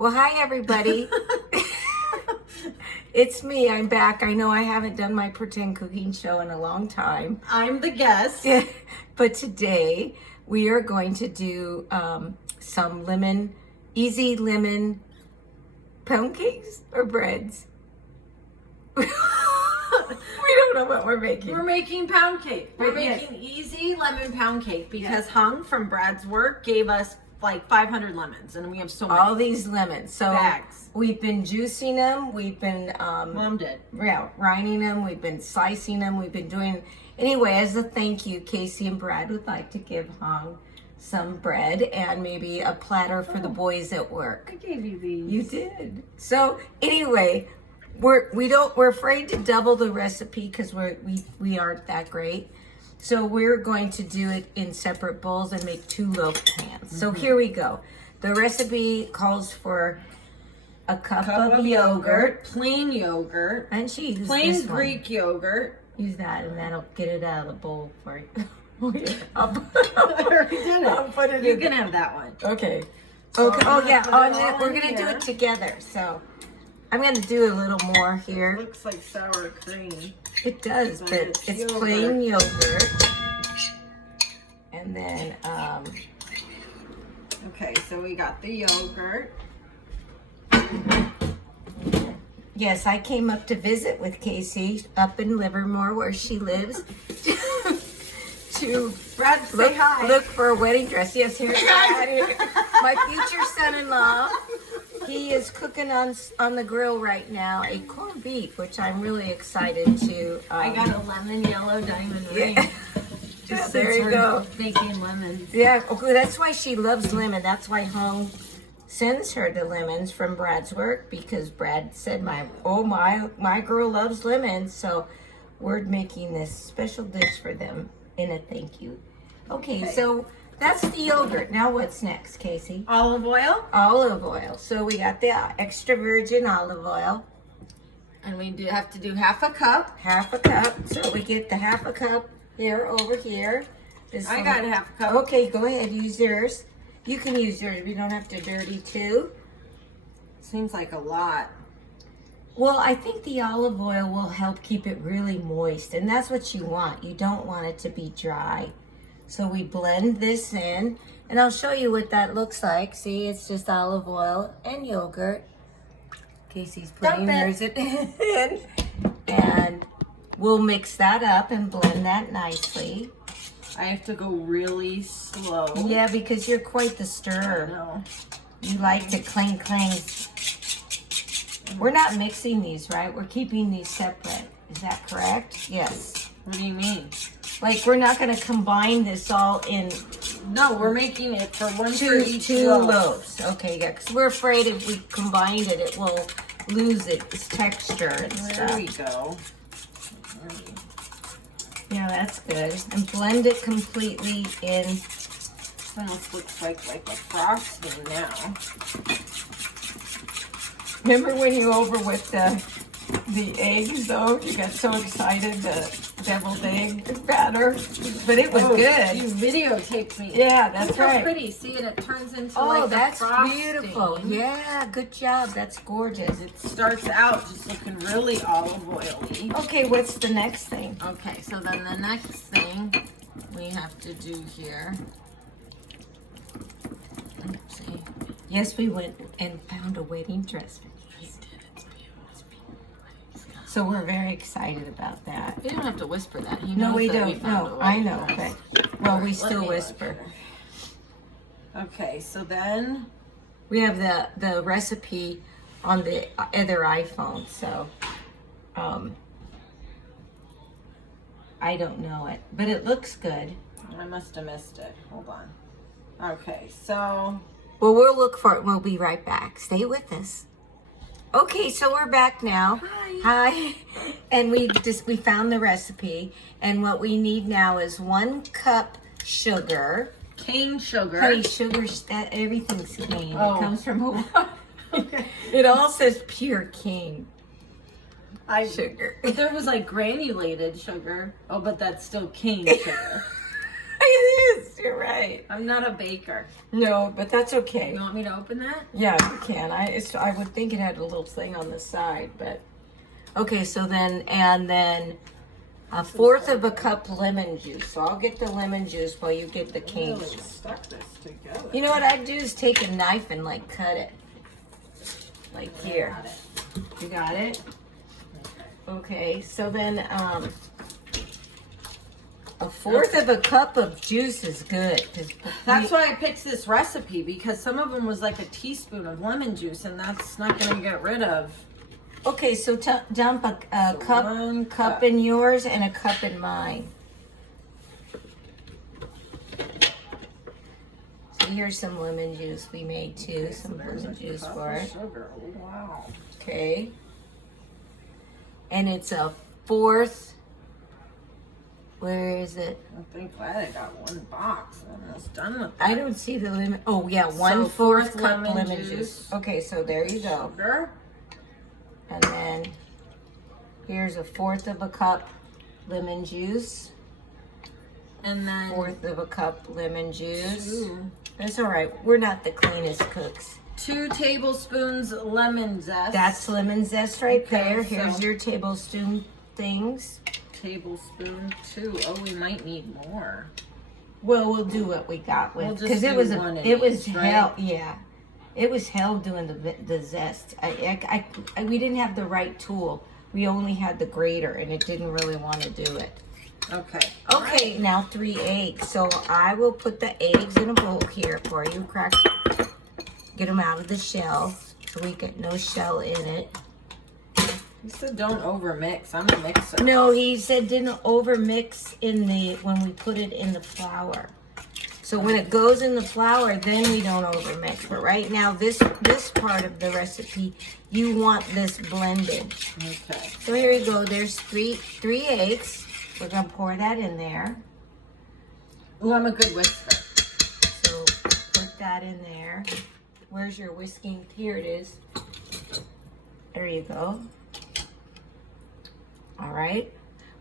Well, hi everybody. It's me. I'm back. I know I haven't done my pretend cooking show in a long time. I'm the guest. But today we are going to do some easy lemon pound cakes or breads. We don't know what we're making. We're making pound cake. We're Yes. making easy lemon pound cake because Hung from Brad's work gave us like 500 lemons, and we have so many. All these lemons. So bags. we've been juicing them. We've been Mom did. grinding them. We've been slicing them. We've been doing anyway. As a thank you, Kasey and Brad would like to give Hung some bread and maybe a platter for the boys at work. I gave you these. You did. So anyway, we're afraid to double the recipe because we aren't that great. So we're going to do it in separate bowls and make 2 loaf pans. So here we go. The recipe calls for a cup of yogurt. Plain yogurt. And she used Plain this Greek yogurt. Use that and that'll get it out of the bowl for you. I already did it. I'll put it You in. can have that one. Okay. So Okay. I'm Oh gonna yeah. put it all We're in gonna do here. it together. So I'm gonna do a little more here. Looks like sour cream. It does, But but it's it's yogurt. plain yogurt. And then, Okay, so we got the yogurt. yes, I came up to visit with Kasey up in Livermore where she lives to Brad, say hi. look for a wedding dress. Yes, here's my future son-in-law. He is cooking on the grill right now a corned beef, which I'm really excited to. I got a lemon yellow diamond ring. Yeah, there you go. Baking lemons. Yeah, okay, that's why she loves lemon. That's why Hung sends her the lemons from Brad's work because Brad said my girl loves lemons. So we're making this special dish for them in a thank you. Okay, so that's the yogurt. Now what's next, Kasey? Olive oil. Olive oil. So we got the extra virgin olive oil. And we do have to do half a cup. Half a cup. So we get the half a cup here over here. I got half a cup. Okay, go ahead, use yours. You can use yours. We don't have to dirty too. Seems like a lot. Well, I think the olive oil will help keep it really moist, and that's what you want. You don't want it to be dry. So we blend this in, and I'll show you what that looks like. See, it's just olive oil and yogurt. Kasey's putting hers in, and we'll mix that up and blend that nicely. I have to go really slow. Yeah, because you're quite the stirrer. No. You like to clang clang. We're not mixing these, right? We're keeping these separate. Is that correct? Yes. What do you mean? Like we're not going to combine this all in No, we're making it for one for each two loaf. loaves. Okay, yeah, because we're afraid if we combined it, it will lose its texture and There stuff. we go. Yeah, that's good. And blend it completely in. This almost looks like a frosting now. Remember when you over with the eggs though? You got so excited, the deviled egg batter, but it was good. You videotaped me. Yeah, that's Look right. how pretty. See it? It turns into Oh, like that's the frosting. beautiful. Yeah, good job. That's gorgeous. It starts out just looking really olive oily. Okay, what's the next thing? Okay, so then the next thing we have to do here. Let's see. Yes, we went and found a wedding dress. So we're very excited about that. We don't have to whisper that. He No, knows we that don't. found No, a I wedding know, dress. but well, we Let still me whisper. look. Okay, so then We have the recipe on the other iPhone, so I don't know it, but it looks good. I must have missed it. Hold on. Okay, so Well, we'll look for it. We'll be right back. Stay with us. Okay, so we're back now. Hi. And we found the recipe, and what we need now is 1 cup sugar. cane sugar. Honey, sugar, everything's cane. Oh. It comes from Hawaii. Okay. It all says pure cane sugar. But there was like granulated sugar. Oh, but that's still cane sugar. it is. You're right. I'm not a baker. No, but that's okay. You want me to open that? Yeah, you can. I would think it had a little thing on the side, but okay. So then, and then a fourth of a cup lemon juice. So I'll get the lemon juice while you get the cane Really juice. stuck this together. You know what I'd do is take a knife and like cut it, like here. Got it. You got it? Okay. Okay. So then, a fourth of a cup of juice is good. That's why I picked this recipe, because some of them was like a teaspoon of lemon juice, and that's not going to get rid of. Okay, so dump a one cup in yours and a cup in mine. So here's some lemon juice we made too. Okay, some so there's lemon a juice cup for of it. Sugar. Oh, wow. Okay. And it's a fourth. Where is it? I'm glad I got one box. I'm almost done with that. I don't see the lemon. Oh yeah, one So fourth fourth cup lemon lemon juice. Okay, so there you go. Sugar. And then here's a fourth of a cup lemon juice. And then Fourth of a cup lemon juice. Ooh. That's all right. We're not the cleanest cooks. 2 tablespoons lemon zest. That's lemon zest right Okay, there. Here's so- your tablespoon things. Tablespoon 2. Oh, we might need more. Well, we'll do what we got We'll with just because it do was one in it was each, hell. right? Yeah, it was hell doing the zest. We didn't have the right tool. We only had the grater, and it didn't really want to do it. Okay. Okay, now 3 eggs. So I will put the eggs in a bowl here for you. Get them out of the shell so we get no shell in it. You said don't over mix. I'm a mixer. No, he said didn't over mix when we put it in the flour. So when it goes in the flour, then we don't over mix. But right now, this part of the recipe, you want this blended. Okay. So here you go. There's three eggs. We're gonna pour that in there. Oh, I'm a good whisker. So put that in there. Where's your whisking? Here it is. There you go. All right.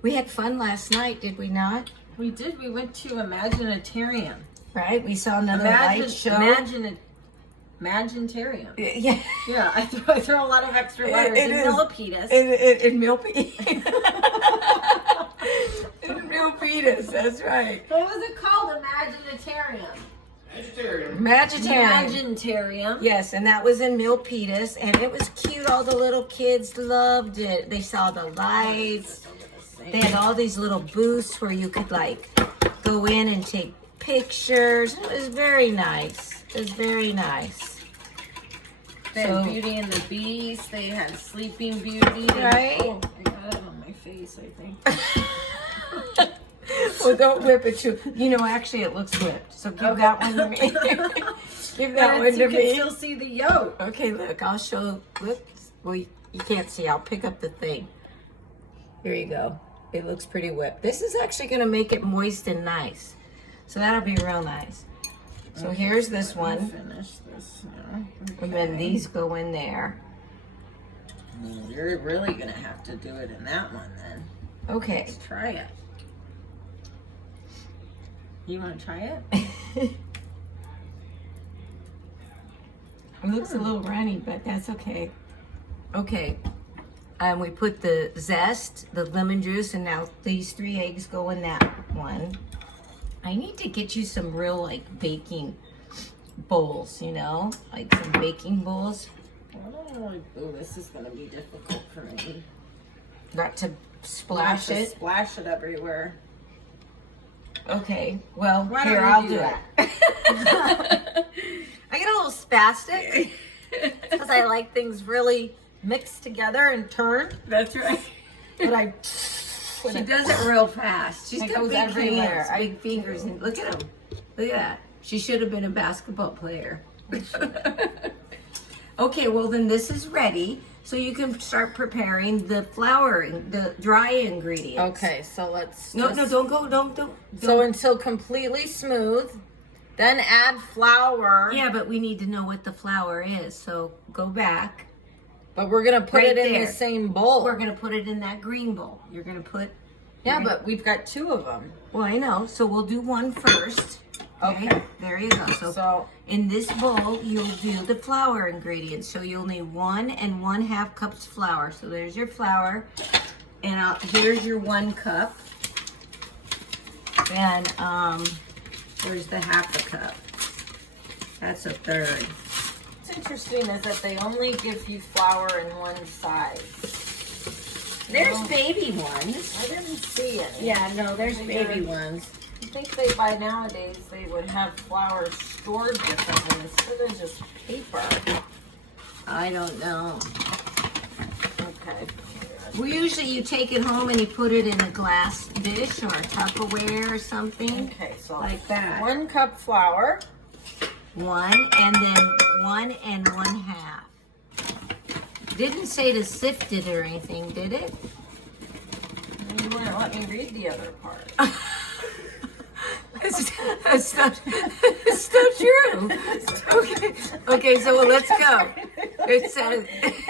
We had fun last night, did we not? We did. We went to Imaginatarium. Right? We saw another light show. Imaginatarium. Yeah. Yeah, I throw a lot of extra letters It in is. Millipetus. In Milpetus. In Milpetus, that's right. What was it called? Imaginatarium. Magitarium. Imaginatarium. Yes, and that was in Milpetus, and it was cute. All the little kids loved it. They saw the lights. They had all these little booths where you could like go in and take pictures. It was very nice. It was very nice. They had Beauty and the Beast. They had Sleeping Beauty. Right? Oh, I got it on my face, I think. Well, don't whip it too. You know, actually, it looks whipped. So give that one to me. Give that one to You can me. still see the yolk. Okay, look, I'll show. Whoops. Well, you can't see. I'll pick up the thing. Here you go. It looks pretty whipped. This is actually going to make it moist and nice. So that'll be real nice. So here's this one. Finish this. Yeah. And then these go in there. You're really going to have to do it in that one then. Okay. Let's try it. You want to try it? It looks a little runny, but that's okay. Okay. We put the zest, the lemon juice, and now these 3 eggs go in that one. I need to get you some real, like, baking bowls, you know? Like some baking bowls. I don't really, oh, this is going to be difficult for me. Not to splash it. Splash it everywhere. Okay. Well, Why don't here, you I'll do do that? it. I get a little spastic because I like things really mixed together and turned. That's right. But she does it real fast. She's It got goes big everywhere. hands, Big fingers. And look at them. Look at that. She should have been a basketball player. Okay, well then this is ready. So you can start preparing the flouring, the dry ingredients. Okay, so let's. No, don't go. Don't. So until completely smooth, then add flour. Yeah, but we need to know what the flour is. So go back. But we're gonna put Right it in there. the same bowl. We're gonna put it in that green bowl. You're gonna put Yeah, but we've got 2 of them. Well, I know. So we'll do one first. Okay. There you go. So in this bowl, you'll do the flour ingredients. So you'll need 1 1/2 cups flour. So there's your flour. And here's your 1 cup. And there's the 1/2 cup. That's a third. What's interesting is that they only give you flour in one size. There's baby ones. I didn't see any. Yeah, no, there's baby ones. I think they, by nowadays, they would have flour stored differently instead of just paper. I don't know. Okay. Well, usually you take it home and you put it in a glass dish or a Tupperware or something. Okay, so like that. 1 cup flour. 1 and then 1 1/2. Didn't say to sift it or anything, did it? You wouldn't let me read the other part. That's not true. Okay, so let's go. It says,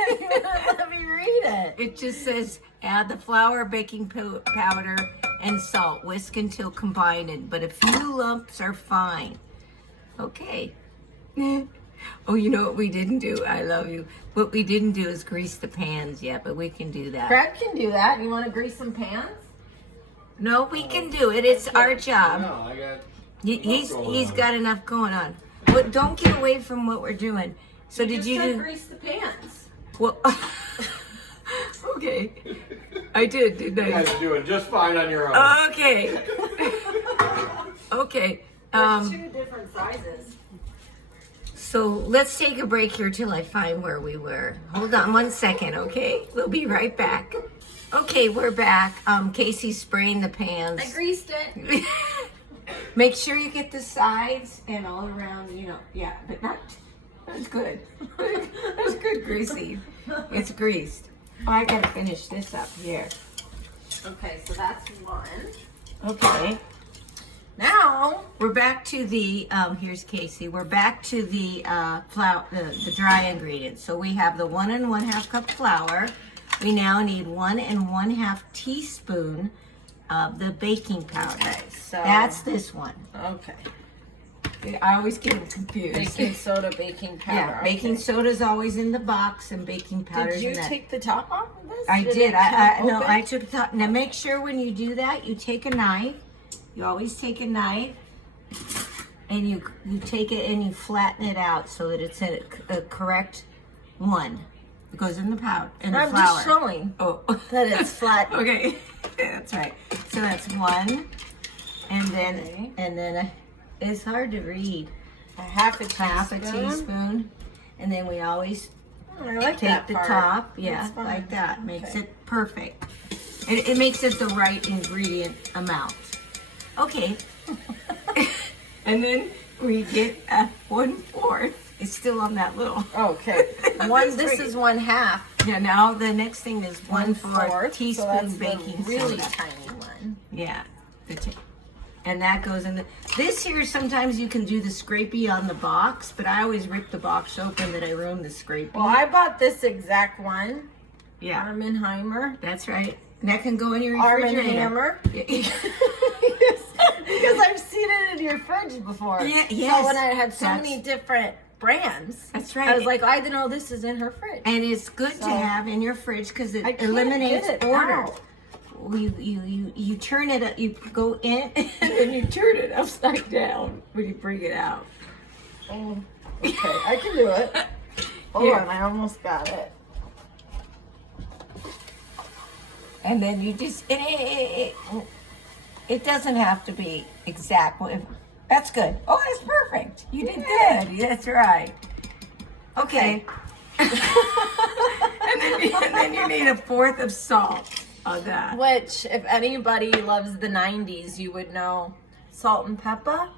You wouldn't let me read it. it just says, add the flour, baking powder, and salt. Whisk until combined, but a few lumps are fine. Okay. Oh, you know what we didn't do? I love you. What we didn't do is grease the pans yet, but we can do that. Brad can do that. You want to grease some pans? No, we can do it. It's our job. No, I got. He's got enough going on. But don't get away from what we're doing. So did you said do? grease the pans? Well, okay, I did, didn't You I? guys are doing just fine on your own. Okay. Okay. There's 2 different sizes. So let's take a break here till I find where we were. Hold on 1 second, okay? We'll be right back. Okay, we're back. Kasey's spraying the pans. I greased it. Make sure you get the sides and all around, yeah, but not, that's good. That's good greasy. It's greased. Oh, I gotta finish this up here. Okay, so that's 1. Okay. Now, We're back to the, here's Kasey. We're back to the flour, the dry ingredients. So we have the 1 1/2 cup flour. We now need 1 1/2 teaspoon of the baking powder. okay, so That's this one. okay. I always get them confused. Baking soda, baking powder. Yeah, baking soda's always in the box and baking powder's Did you in that. take the top off of this? I did. it I come no, open? I took the top. Now make sure when you do that, you take a knife. You always take a knife, and you take it and you flatten it out so that it's a correct one. It goes in the powder in the I'm flour. just showing Oh, that it's flat. okay, that's right. So that's 1, and then Okay. it's hard to read. Half a teaspoon. Half a teaspoon, and then we always Oh, I like take that the part. top, yeah, That's fine. like that. Makes Okay. it perfect. It makes it the right ingredient amount. Okay. And then we get 1/4. It's still on that little. Okay. This is 1/2. Yeah, now the next thing is 1/4 So teaspoon that's baking the really soda. tiny one. Yeah. And that goes in the, this here, sometimes you can do the scrapey on the box, but I always rip the box open that I ruin the scrapey. Well, I bought this exact one. Yeah, Arm & Hammer. that's right. And that can go in your Arm & refrigerator. Hammer. Because I've seen it in your fridge before. Yeah, yes. So when I had so That's- many different brands, That's right. I was like, I didn't know this is in her fridge. And it's good So- to have in your fridge because I it can't eliminates get it order. out. You turn it, you go in and then you turn it upside down when you bring it out. Oh, okay, I can do it. Hold Here. on, I almost got it. And then you just, it doesn't have to be exact. That's good. Oh, that's perfect. You did good. That's right. Okay. And then you need 1/4 of salt on that. Which, if anybody loves the 90s, you would know Salt and Peppa,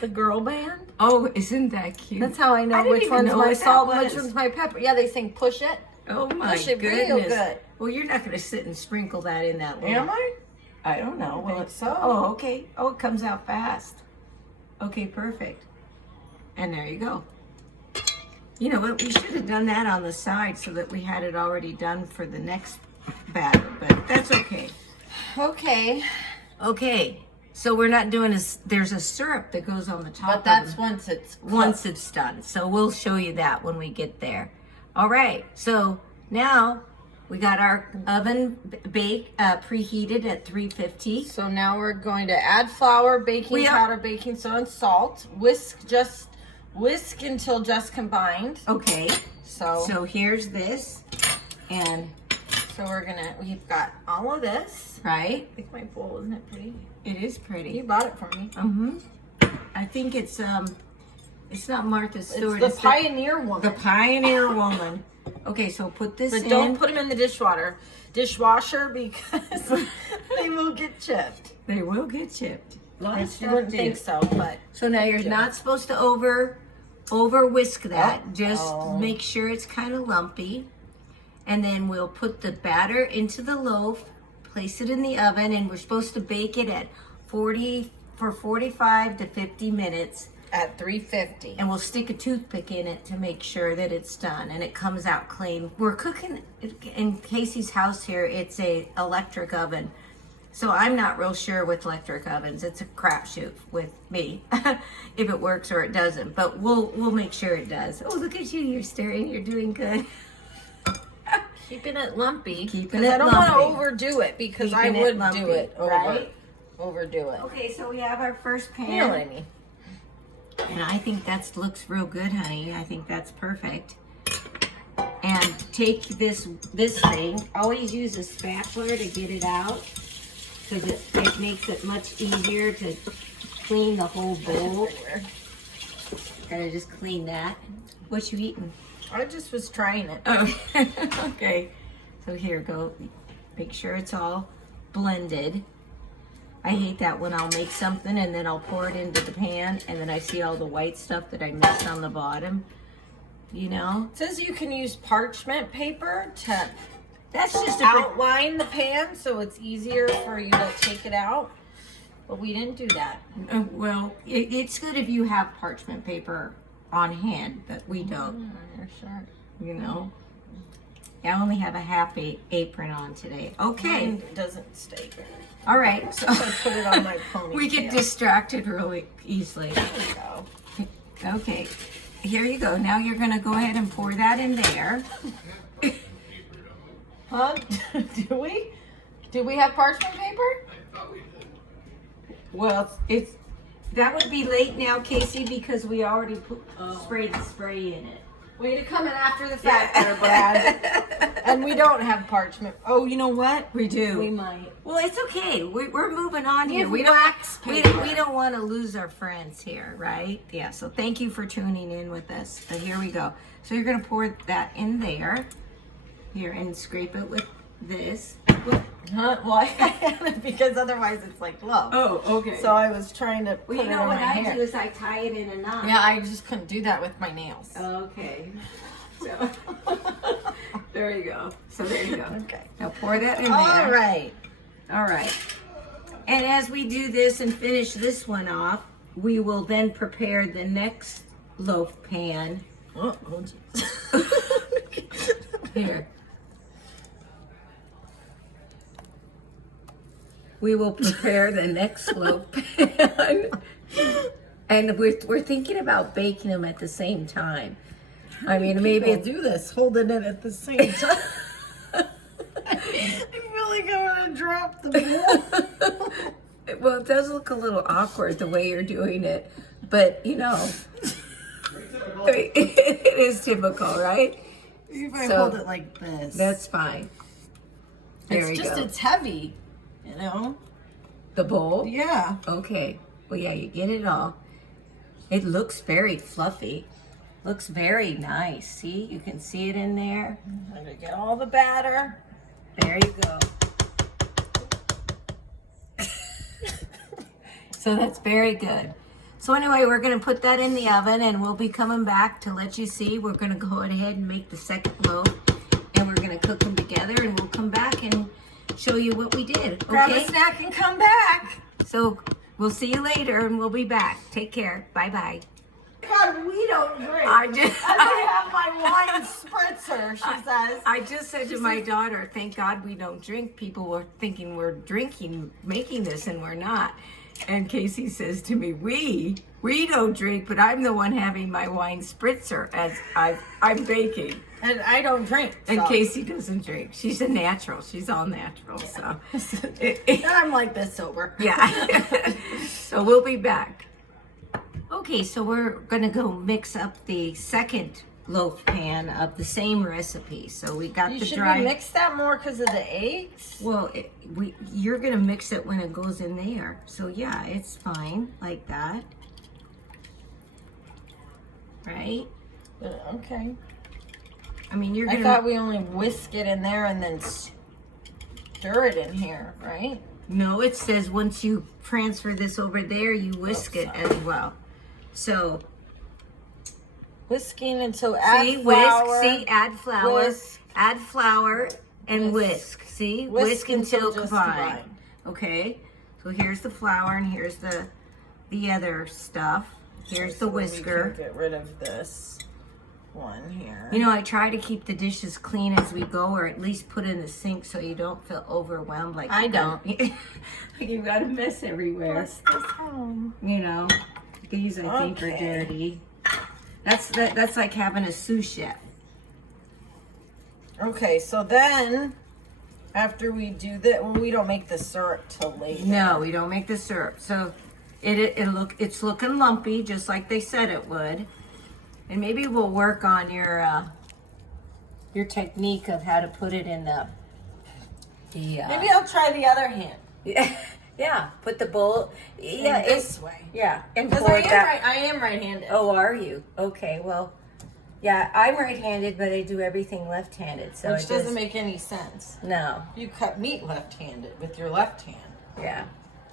the girl band. Oh, isn't that cute? That's how I know didn't which even one's know my what that salt and which was. one's my pepper. Yeah, they sing Push It. Oh my Push it goodness. real good. Well, you're not going to sit and sprinkle that in that little. Am I? I don't know. I think it's so. Oh, okay. Oh, it comes out fast. Okay, perfect. And there you go. You know what? We should have done that on the side so that we had it already done for the next batter, but that's okay. Okay. Okay, so we're not doing this. There's a syrup that goes on the top. But that's once it's cooked. Once it's done. So we'll show you that when we get there. All right. So now we got our oven preheated at 350. So now we're going to add flour, baking powder, baking soda, and salt. Whisk until just combined. Okay. So here's this, and so we've got all of this. right. I think my bowl, isn't it pretty? It is pretty. You bought it for me. I think it's not Martha Stewart. It's the Pioneer Woman. The Pioneer Woman. Okay, so put this But in. don't put them in the dishwasher because they will get chipped. They will get chipped. You wouldn't think so, but So now you're not supposed to over whisk that. Oh. Just make sure it's kind of lumpy. And then we'll put the batter into the loaf, place it in the oven, and we're supposed to bake it at 45 to 50 minutes. at 350. And we'll stick a toothpick in it to make sure that it's done and it comes out clean. We're cooking in Kasey's house here. It's a electric oven. So I'm not real sure with electric ovens. It's a crapshoot with me if it works or it doesn't. But we'll make sure it does. Oh, look at you! You're staring. You're doing good. Keeping it lumpy. Keeping because it I don't want to lumpy. overdo it because I Keeping it would lumpy, do it right? overdo it. Okay, so we have our first pan. You know what I mean? And I think that looks real good, honey. I think that's perfect. And take this thing. Always use a spatula to get it out, because it makes it much easier to clean the whole bowl. Gotta just clean that. What you eating? I just was trying it. Oh, okay. So here, go. Make sure it's all blended. I hate that when I'll make something and then I'll pour it into the pan and then I see all the white stuff that I missed on the bottom. You know? It says you can use parchment paper to That's just a outline the pan so it's easier for you to take it out. But we didn't do that. well, it's good if you have parchment paper on hand, but we don't. You're sure. You know? I only have a half apron on today. Okay. Mine doesn't stay very. All right. So I put it on my ponytail. we get distracted really easily. There we go. Okay. Here you go. Now you're going to go ahead and pour that in there. Huh? Do we? Do we have parchment paper? Well, it's that would be late now, Kasey, because we already sprayed the spray in it. Way to come in after the fact there, Brad. And we don't have parchment. Oh, you know what? We do. We might. Well, it's okay. We're moving on here. have We wax don't. paper. We don't want to lose our friends here, right? Yeah. So thank you for tuning in with us. But here we go. So you're gonna pour that in there, here, and scrape it with this. Huh? Why? Because otherwise it's like glove. Oh, okay. So I was trying to put well, you it know on what my I hair. do is I tie it in a knot. Yeah, I just couldn't do that with my nails. Okay. So there you go. So there you go. Okay. Now pour that in there. All right. All right. And as we do this and finish this one off, we will then prepare the next loaf pan. Oh, Here. We will prepare the next loaf pan. And we're thinking about baking them at the same time. I mean, maybe People do this, holding it at the same time. I feel like I'm gonna drop the bowl. well, it does look a little awkward the way you're doing it, but you know, it is typical, right? If I So, hold it like this. That's fine. There we go. It's heavy, you know? The bowl? Yeah. Okay. Well, yeah, you get it all. It looks very fluffy. Looks very nice. See? You can see it in there. I'm gonna get all the batter. There you go. So that's very good. So anyway, we're going to put that in the oven and we'll be coming back to let you see. We're going to go ahead and make the second loaf and we're going to cook them together and we'll come back and show you what we did. Grab Okay? a snack and come back. So we'll see you later and we'll be back. Take care. Bye-bye. God, we don't drink. I just, I have my wine spritzer, she says. I just said to my daughter, thank God we don't drink. People were thinking we're drinking, making this, and we're not. And Kasey says to me, we don't drink, but I'm the one having my wine spritzer as I'm baking. And I don't drink. And so. Kasey doesn't drink. She's a natural. She's all natural. So And I'm like this sober. yeah. So we'll be back. Okay, so we're gonna go mix up the second loaf pan of the same recipe. So we got the Should dry. we mix that more because of the eggs? Well, you're gonna mix it when it goes in there. So yeah, it's fine like that, right? Okay. I mean, you're I gonna. thought we only whisk it in there and then stir it in here, right? No, it says once you transfer this over there, you whisk it as well. So Whisking and so add see, flour. whisk. See, add flour. whisk, Add flour and whisk. See, whisk until just combined. Okay. So here's the flour and here's the other stuff. Here's the So we whisker. can get rid of this one here. You know, I try to keep the dishes clean as we go, or at least put in the sink so you don't feel overwhelmed. Like I don't. You got a mess everywhere. Press this home. You know, these I think are Okay. dirty. That's like having a sous chef. Okay, so then after we do that, well, we don't make the syrup till later. No, we don't make the syrup. So it's looking lumpy, just like they said it would. And maybe we'll work on your technique of how to put it in the Maybe I'll try the other hand. yeah, put the bowl. Yeah, In this way. Yeah, and Because pour that. I am right-handed. Oh, are you? Okay, well, yeah, I'm right-handed, but I do everything left-handed, so Which it doesn't make any sense. No, You cut meat left-handed with your left hand. yeah.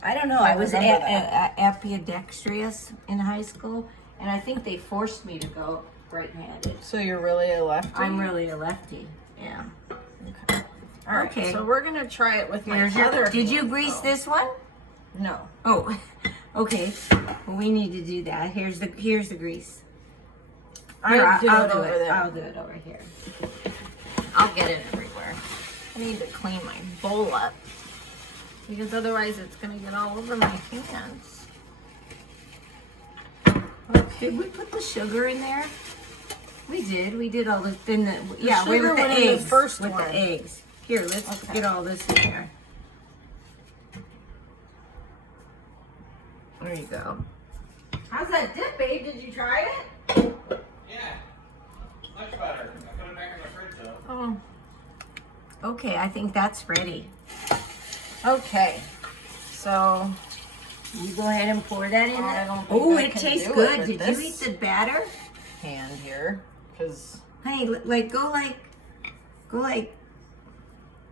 I don't know. I was remember that. ambidextrous in high school, and I think they forced me to go right-handed. So you're really a lefty? I'm really a lefty. Yeah. Okay. All right. Okay. So we're gonna try it with my Here's other. did you hand, grease though. this one? No. Oh, okay. Well, we need to do that. Here's the grease. Here, I'll do I'll it do over it. there. I'll do it over here. I'll get it everywhere. I need to clean my bowl up because otherwise it's gonna get all over my hands. Did we put the sugar in there? We did. We did all the in the yeah. sugar With the went in the eggs. first with one. the eggs. Here, let's get all this in there. There you go. How's that dip, babe? Did you try it? Yeah. Much better. I put it back in the fridge though. Oh. Okay, I think that's ready. Okay. So You go ahead and pour that in I there. don't think Oh, I it can tastes do it good. with Did this. you eat the batter? hand here, because Honey, go like.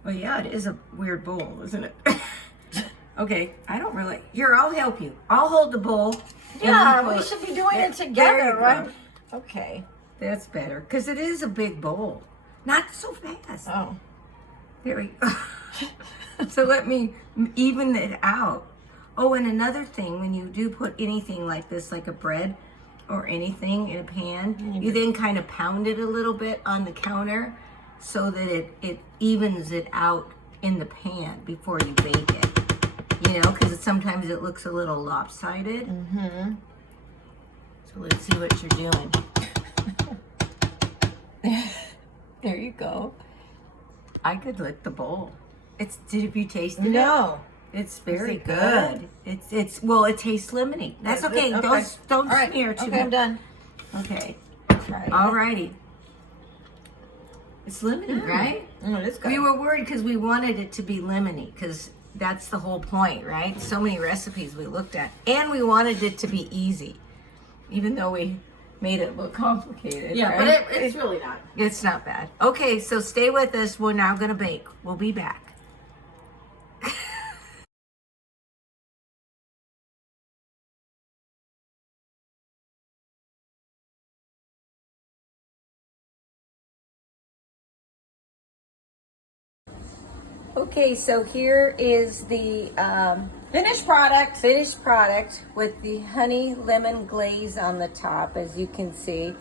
Well, yeah, it is a weird bowl, isn't it? Okay, I don't really. Here, I'll help you. I'll hold the bowl. and yeah, we'll we put- should be doing it There together, you go. right? Okay. That's better, because it is a big bowl. Not so fast. Oh. There we go. So let me even it out. Oh, and another thing, when you do put anything like this, like a bread or anything in a pan, you then kind of pound it a little bit on the counter so that it evens it out in the pan before you bake it. You know, because sometimes it looks a little lopsided. Mm-hmm. So let's see what you're doing. There you go. I could lick the bowl. Have you tasted it? No. It's very it good. It's well, it tastes lemony. That's okay. Okay. Don't All right. smear too Okay, I'm much. done. Okay. Try it. Alrighty. It's lemony, right? It's good. We were worried because we wanted it to be lemony because that's the whole point, right? So many recipes we looked at, and we wanted it to be easy, even though we made it look complicated. yeah, right? but it's really not. It's not bad. Okay, so stay with us. We're now gonna bake. We'll be back. Okay, so here is the Finished product. Finished product with the honey lemon glaze on the top, as you can see.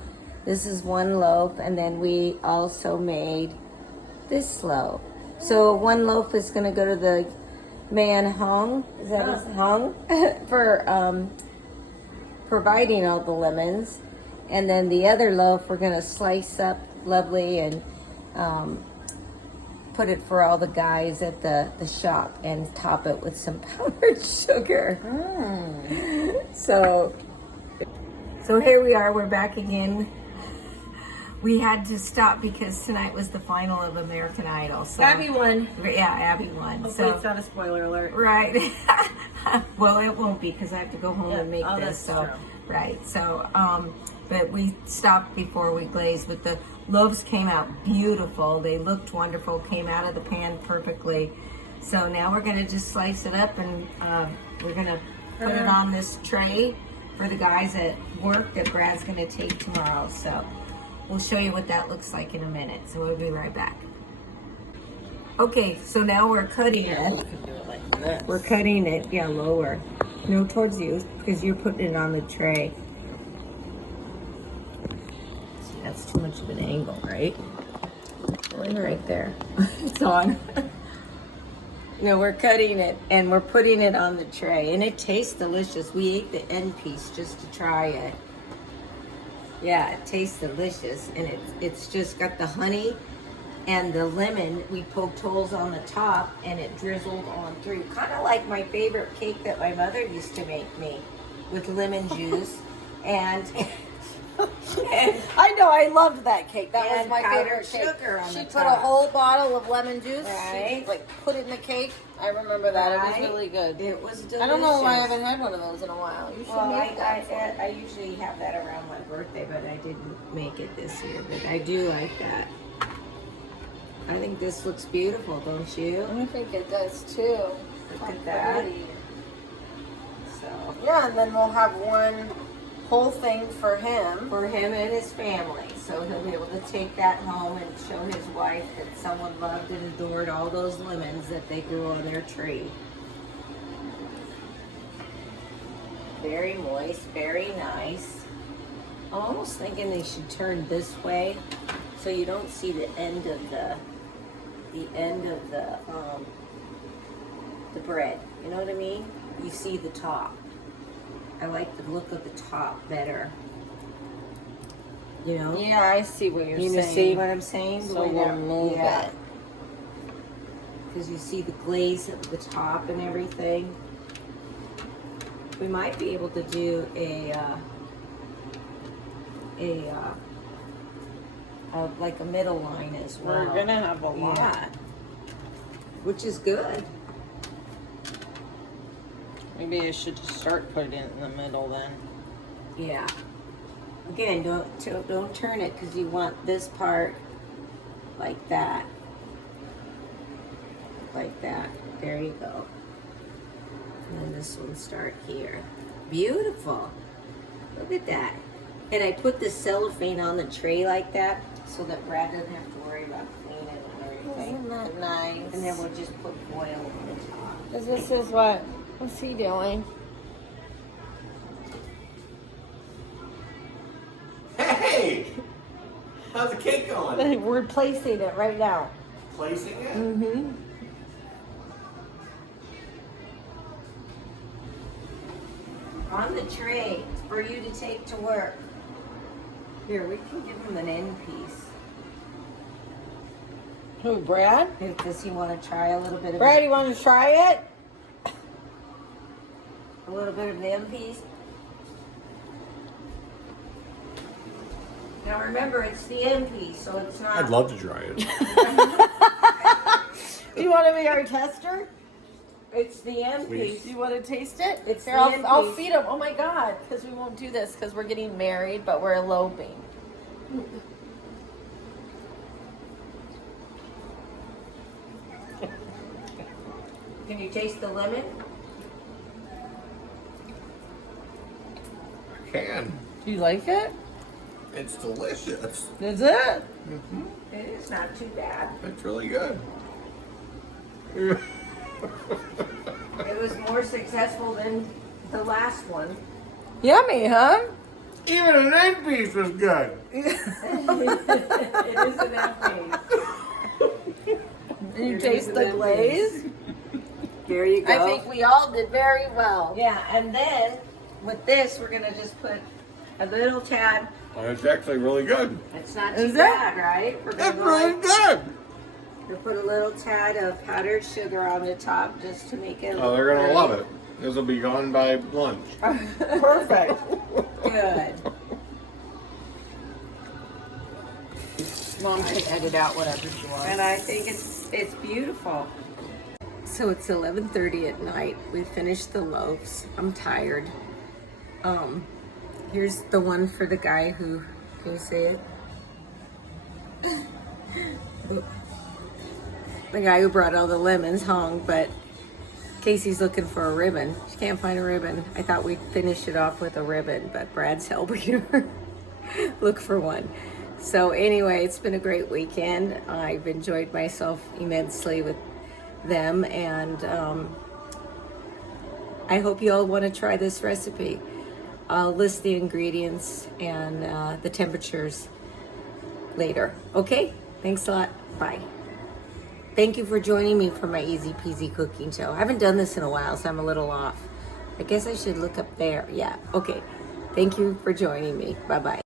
This is one loaf, and then we also made this loaf. So one loaf is going to go to the man hung, is that his hung? For providing all the lemons. And then the other loaf we're going to slice up lovely and put it for all the guys at the shop and top it with some powdered sugar. So here we are, we're back again. We had to stop because tonight was the final of American Idol. So Abby won. Yeah, Abby won. Hopefully it's not a spoiler alert. Right. Well, it won't be because I have to go home and make this. That's So true. right. So but we stopped before we glazed. But the loaves came out beautiful. They looked wonderful. Came out of the pan perfectly. So now we're gonna just slice it up and we're gonna put it on this tray for the guys at work that Brad's gonna take tomorrow. So we'll show you what that looks like in a minute. So we'll be right back. Okay, so now we're cutting it. You can do it like this. We're cutting it, yeah, lower. No, towards you, because you're putting it on the tray. See, that's too much of an angle, right? Right there. It's on. No, we're cutting it, and we're putting it on the tray. And it tastes delicious. We ate the end piece just to try it. Yeah, it tastes delicious, and it's just got the honey and the lemon. We poked holes on the top, and it drizzled on through. Kind of like my favorite cake that my mother used to make me with lemon juice and I know, I loved that cake. That was And my powdered favorite cake. sugar on She the put a top. whole bottle of lemon juice. Right. She like put it in the cake. I remember that. It Right. was really good. It was delicious. I don't know why I haven't had one of those in a while. You should Well, make that. for me. I usually have that around my birthday, but I didn't make it this year. But I do like that. I think this looks beautiful, don't you? I think it does too. Look at that. Pretty. So Yeah, and then we'll have one whole thing for him. for him and his family, so he'll be able to take that home and show his wife that someone loved and adored all those lemons that they grew on their tree. Very moist, very nice. I'm almost thinking they should turn this way so you don't see the end of the bread. You know what I mean? You see the top. I like the look of the top better. You know? Yeah, I see what you're You saying. see what I'm saying? So we'll move it. Because you see the glaze at the top and everything. We might be able to do like a middle line as well. We're gonna have a lot. Yeah. Which is good. Maybe I should just start putting it in the middle then. Yeah. Again, don't turn it because you want this part like that. Like that. There you go. And then this one start here. Beautiful. Look at that. And I put the cellophane on the tray like that so that Brad doesn't have to worry about cleaning it and everything. Isn't that nice? And then we'll just put foil on the top. Because this is what's he doing? Hey! How's the cake going? We're placing it right now. Placing it? Mm-hmm. On the tray for you to take to work. Here, we can give him an end piece. Who, Brad? Does he want to try a little bit of Brad, you want to try it? a little bit of the end piece? Now remember, it's the end piece, so it's not. I'd love to try it. You want to be our tester? It's the end Please. piece. Do you want to taste it? It's Here, the I'll, end I'll piece. feed him. Oh my God, because we won't do this because we're getting married, but we're eloping. Can you taste the lemon? I can. Do you like it? It's delicious. Is it? It is not too bad. It's really good. It was more successful than the last one. Yummy, huh? Even an egg piece was good. It isn't that big. You taste the glaze? There you go. I think we all did very well. Yeah, and then with this, we're gonna just put a little tad. Oh, it's actually really good. It's not too Is it? bad, right? We're It's gonna really good. we'll put a little tad of powdered sugar on the top just to make it. Oh, they're gonna love it. This will be gone by lunch. Perfect. Good. Mom can edit out whatever she wants. And I think it's beautiful. So it's 11:30 at night. We finished the loaves. I'm tired. Here's the one for the guy who, can you say it? The guy who brought all the lemons hung, but Kasey's looking for a ribbon. She can't find a ribbon. I thought we'd finish it off with a ribbon, but Brad's helping her look for one. So anyway, it's been a great weekend. I've enjoyed myself immensely with them, and I hope you all want to try this recipe. I'll list the ingredients and the temperatures later. Okay, thanks a lot. Bye. Thank you for joining me for my easy peasy cooking show. I haven't done this in a while, so I'm a little off. I guess I should look up there. Yeah, okay. Thank you for joining me. Bye-bye.